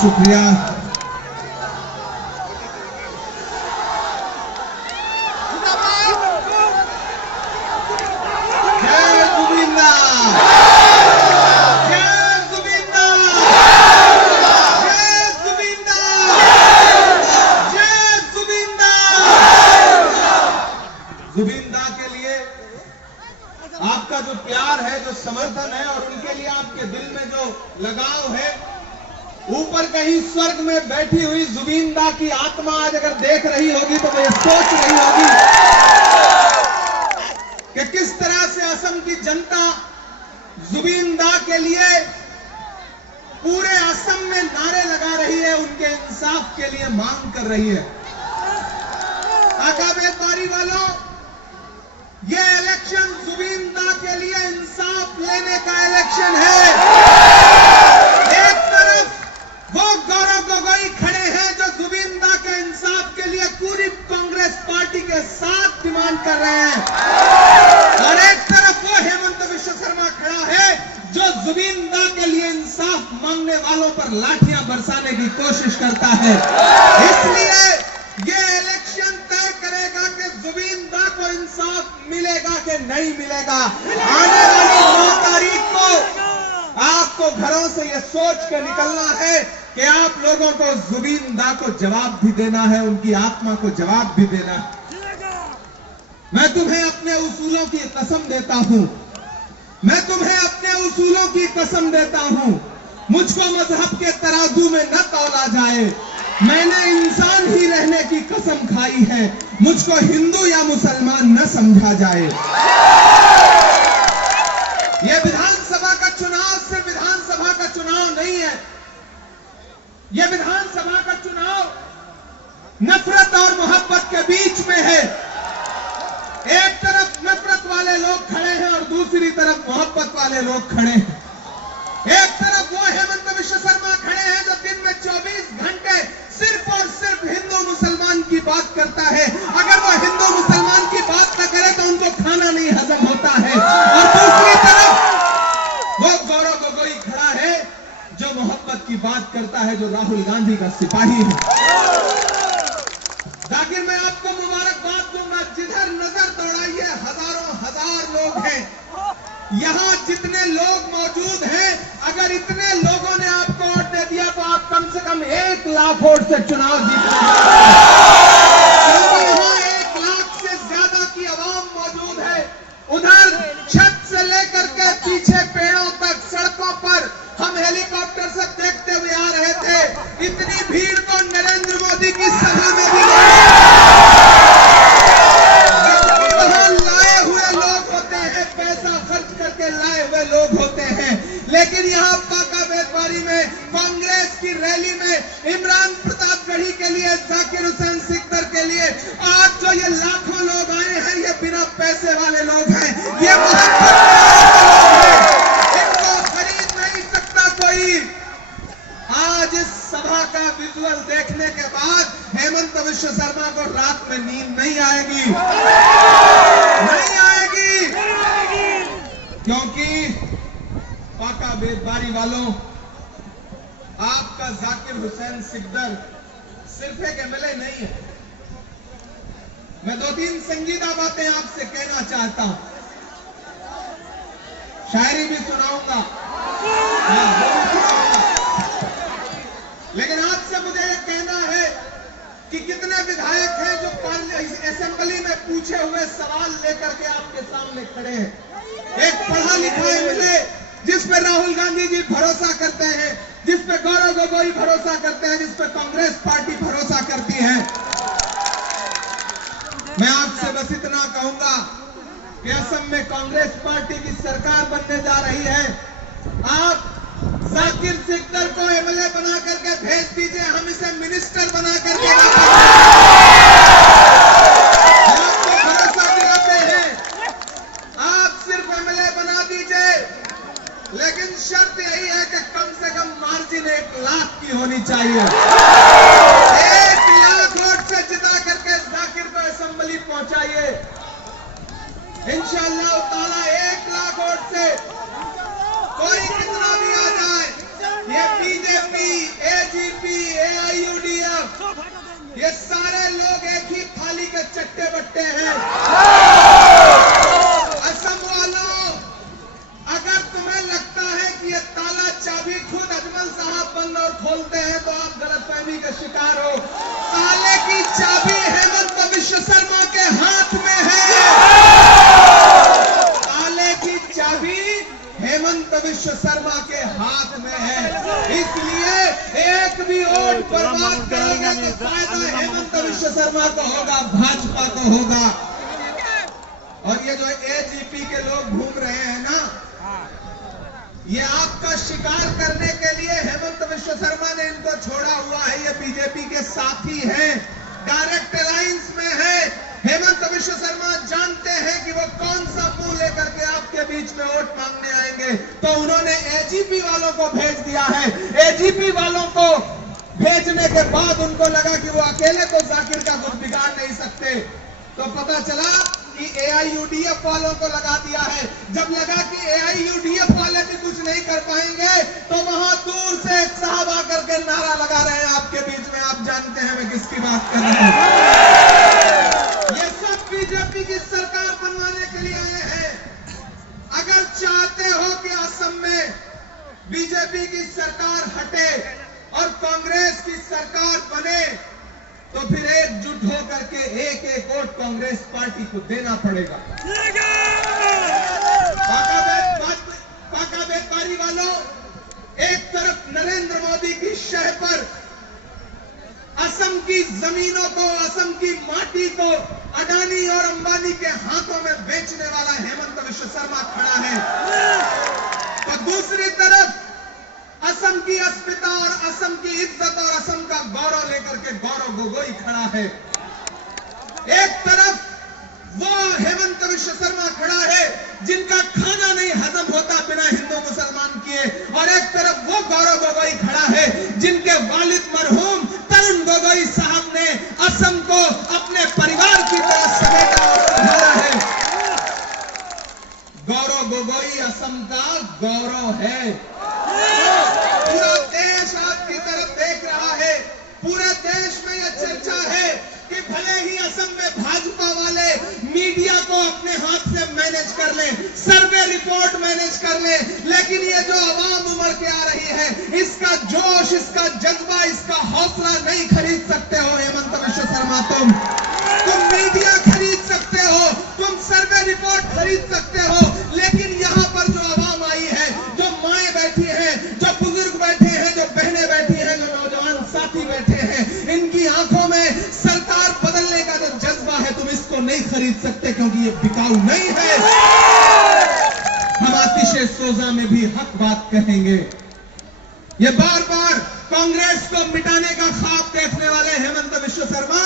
शुक्रिया। जय जुबिंदा, जय जुबिंदा, जय जुबिंदा, जय जुबिंदा। जुबिंदा के लिए आपका जो प्यार है, जो समर्थन है और उनके लिए आपके दिल में जो लगाव है, ऊपर कहीं स्वर्ग में बैठी हुई जुबिंदा की आत्मा आज अगर देख रही होगी तो वो ये सोच रही होगी कि किस तरह से असम की जनता जुबिंदा के लिए पूरे असम में नारे लगा रही है, उनके इंसाफ के लिए मांग कर रही है। आका व्यापारी वालों, ये इलेक्शन जुबिंदा के लिए इंसाफ लेने का इलेक्शन है। एक तरफ वो गौरव गोगोई खड़े हैं जो जुबिंदा के इंसाफ के लिए पूरी कांग्रेस पार्टी के साथ डिमांड कर रहे हैं, और एक तरफ वो हेमंत विश्व शर्मा खड़ा है जो जुबिंदा के लिए इंसाफ मांगने वालों पर लाठियां बरसाने की कोशिश करता है। इसलिए ये इलेक्शन तय करेगा कि जुबिंदा को इंसाफ मिलेगा कि नहीं मिलेगा। आने वाली 9 तारीख को आपको घरों से यह सोच कर निकलना है कि आप लोगों को जुबिंदा को जवाब भी देना है, उनकी आत्मा को जवाब भी देना है। मैं तुम्हें अपने उसूलों की कसम देता हूं, मैं तुम्हें अपने उसूलों की कसम देता हूं। मुझको मजहब के तराजू में न तौला जाए, मैंने इंसान ही रहने की कसम खाई है, मुझको हिंदू या मुसलमान न समझा जाए। यह विधानसभा का चुनाव सिर्फ विधानसभा का चुनाव नहीं है, यह विधानसभा का चुनाव नफरत और मोहब्बत के बीच में है। एक तरफ नफरत वाले लोग खड़े हैं और दूसरी तरफ मोहब्बत वाले लोग खड़े हैं। एक तरफ वो हेमंत विश्व शर्मा खड़े हैं जो दिन में 24 घंटे सिर्फ और सिर्फ हिंदू मुसलमान की बात करता है। अगर वो हिंदू मुसलमान की बात न करे तो उनको खाना नहीं हजम होता है। और दूसरी तरफ वो गौरव गोगोई खड़ा है जो मोहब्बत की बात करता है, जो राहुल गांधी का सिपाही है। जाकिर मैं आपको मुबारकबाद दूंगा, जिधर नजर दौड़ाइए हजारों हजार लोग हैं। यहां जितने लोग मौजूद हैं, अगर इतने लोगों ने आपको वोट दे दिया तो आप कम से कम 1 लाख वोट से चुनाव जीत क्योंकि यहां 1 लाख से ज्यादा की आवाम मौजूद है। उधर छत से लेकर के पीछे पेड़ों तक सड़कों पर हम हेलीकॉप्टर से देखते हुए आ रहे थे। इतनी भीड़ तो नरेंद्र मोदी की सभा में भी लाए हुए लोग होते हैं, पैसा खर्च करके लाए हुए लोग होते हैं। लेकिन यहाँ बाका व्यापारी में कांग्रेस की रैली में इमरान प्रतापगढ़ी के लिए, जाकिर हुसैन सिकदर के लिए आज जो ये लाखों लोग आए हैं, ये बिना पैसे वाले लोग हैं, ये इनको खरीद नहीं सकता कोई। आज इस सभा का विजुअल देखने के बाद हेमंत विश्व शर्मा को रात में नींद नहीं आएगी, नहीं आएगी, क्योंकि बाका बेदबारी वालों, आपका जाकिर हुसैन सिकदर सिर्फ एक एमएलए नहीं है। मैं 2-3 संजीदा बातें आपसे कहना चाहता हूं, शायरी भी सुनाऊंगा, लेकिन आपसे मुझे यह कहना है कि कितने विधायक हैं जो असेंबली में पूछे हुए सवाल लेकर के आपके सामने खड़े हैं। एक पढ़ा लिखा एमएलए जिस पर राहुल गांधी जी भरोसा करते हैं, जिस पर गौरव गोगोई भरोसा करते हैं, जिस पर कांग्रेस पार्टी भरोसा करती है। मैं आपसे बस इतना कहूंगा कि असम में कांग्रेस पार्टी की सरकार बनने जा रही है। आप जाकिर सिकदर को एमएलए बना करके भेज दीजिए, हम इसे मिनिस्टर बना करके आपको भरोसा दिलाते हैं। आप सिर्फ एमएलए बना दीजिए, लेकिन शर्त यही है कि कम से कम मार्जिन 1 लाख की होनी चाहिए। 1 लाख वोट से जिता करके जाकिर को असेंबली पहुंचाइए। इंशाअल्लाह ताला 1 लाख वोट से कोई कितना भी आ जाए, ये बीजेपी, एजीपी ये सारे लोग एक ही थाली के चट्टे बट्टे हैं। असम वालों, अगर तुम्हें लगता है कि ये ताला चाबी खुद अजमल साहब बंद और खोलते हैं तो आप गलतफहमी का शिकार हो। ताले की चाबी हेमंत विश्व शर्मा के हाथ में है। ताले की चाबी हेमंत विश्व शर्मा के हाथ में है। इसलिए एक भी वोट बर्बाद करोगे तो फायदा हेमंत विश्व शर्मा को होगा, भाजपा को होगा। और ये जो एजीपी के लोग घूम रहे हैं ना, ये आपका शिकार करने के लिए हेमंत विश्व शर्मा ने इनको छोड़ा हुआ है। ये बीजेपी के साथी हैं, डायरेक्ट अलायंस में है। हेमंत विश्व शर्मा जानते हैं कि वो कौन सा मुंह लेकर के आपके बीच में वोट मांगने आएंगे, तो उन्होंने एजीपी वालों को भेज दिया है। एजीपी वालों को भेजने के बाद उनको लगा कि वो अकेले तो जाकिर का कुछ बिगाड़ नहीं सकते, तो पता चला कि एआईयूडीएफ वालों को लगा दिया है। जब लगा कि एआईयूडीएफ वाले भी कुछ नहीं कर पाएंगे, तो वहां दूर से एक साहब आकर के नारा लगा रहे हैं आपके बीच में। आप जानते हैं मैं किसकी बात कर रहा हूं। ये सब बीजेपी की सरकार बनवाने के लिए आए हैं। अगर चाहते हो कि असम में बीजेपी की सरकार हटे और कांग्रेस की सरकार बने, तो फिर एकजुट होकर के एक एक वोट कांग्रेस पार्टी को देना पड़ेगा। पाका व्यापारी वालों, एक तरफ नरेंद्र मोदी की शह पर असम की जमीनों को, असम की माटी को अडानी और अंबानी के हाथों में बेचने वाला हेमंत विश्व शर्मा खड़ा है, तो दूसरी तरफ असम की अस्मिता और असम की इज्जत और असम का गौरव लेकर के गौरव गोगोई खड़ा है। एक तरफ वो हेमंत विश्व शर्मा खड़ा है जिनका खाना नहीं हजम होता बिना हिंदू मुसलमान किए, और एक तरफ वो गौरव गोगोई खड़ा है जिनके वालिद मरहूम तरुण गोगोई साहब ने असम को अपने परिवार की तरह समेटा और संभाला है। गौरव गोगोई असम का गौरव है। पूरा देश आपकी तरफ देख रहा है। पूरे देश में यह चर्चा है कि भले ही असम में भाजपा वाले मीडिया को अपने हाथ से मैनेज कर ले, सर्वे रिपोर्ट मैनेज कर ले, लेकिन ये जो आवाम उमड़ के आ रही है, इसका जोश, इसका जज्बा, इसका हौसला नहीं खरीद सकते हो हेमंत विश्व शर्मा। तुम मीडिया खरीद सकते हो, तुम सर्वे रिपोर्ट खरीद सकते हो, लेकिन यहां पर जो आवाम आई है, जो माएं बैठी हैं, जो बुजुर्ग बैठे हैं, जो बहनें बैठी हैं, जो नौजवान साथी बैठे हैं, इनकी आंखों में सरकार बदलने का जो जज्बा है, तुम इसको नहीं खरीद सकते, क्योंकि ये बिकाऊ नहीं है। हम आतिशे सोजा में भी हक बात कहेंगे। ये बार बार कांग्रेस को मिटाने का ख्वाब देखने वाले हेमंत विश्व शर्मा,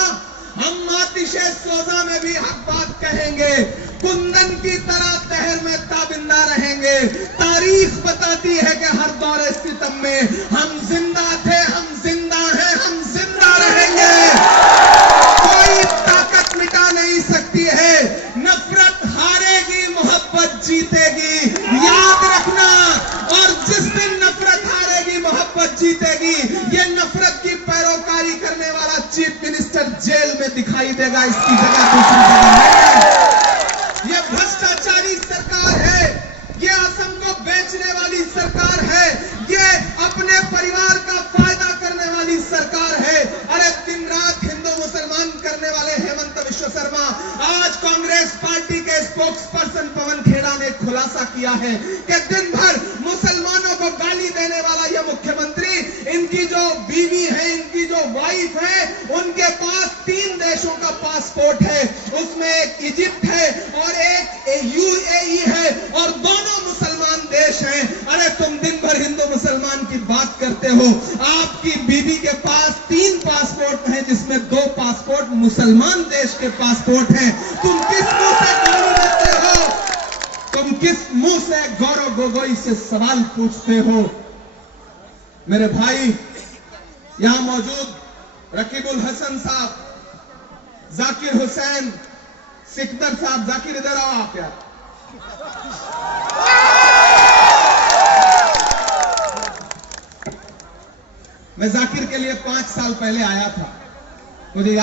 हम आतिशे सोजा में भी हक बात कहेंगे। कुंदन की तरह तहर में ताबिंदा रहेंगे। तारीख बताती है कि हर दौर सितम में हम जिंदा थे, हम जिंदा हैं, हम जिंदा रहेंगे। कोई ताकत मिटा नहीं सकती है। नफरत हारेगी, मोहब्बत जीतेगी, याद रखना। और जिस दिन नफरत हारेगी, मोहब्बत जीतेगी, ये नफरत की पैरोकारी करने वाला चीफ मिनिस्टर जेल में दिखाई देगा। इसकी जगह दूसरी जगह नहीं है। ये भ्रष्टाचारी सरकार है, ये असम को बेचने वाली सरकार है, ये अपने परिवार का फायदा करने वाली सरकार है। अरे दिन रात हिंदू मुसलमान करने वाले हेमंत विश्व शर्मा, आज कांग्रेस पार्टी के स्पोक्स पर्सन पवन खेड़ा ने खुलासा किया है कि दिन भर मुसलमानों को गाली देने वाला यह मुख्यमंत्री, इनकी जो बीवी है, इनकी जो वाइफ है, उनके पास 3 देशों का पासपोर्ट है। उसमें एक इजिप्ट है और एक यूएई है, और दोनों मुसलमान देश हैं। अरे तुम दिन भर हिंदू मुसलमान की बात करते हो, आपकी बीवी के पास 3 पासपोर्ट हैं, जिसमें 2 पासपोर्ट मुसलमान देश के पासपोर्ट हैं। तुम किस मुंह से गाली देते हो? तुम किस मुंह से गौरव गोगोई से सवाल पूछते हो? मेरे भाई, यहां मौजूद रकीबुल हसन साहब, जाकिर हुसैन, सिकंदर साहब, जाकिर इधर आओ आप यार। मैं जाकिर के लिए 5 साल पहले आया था। मुझे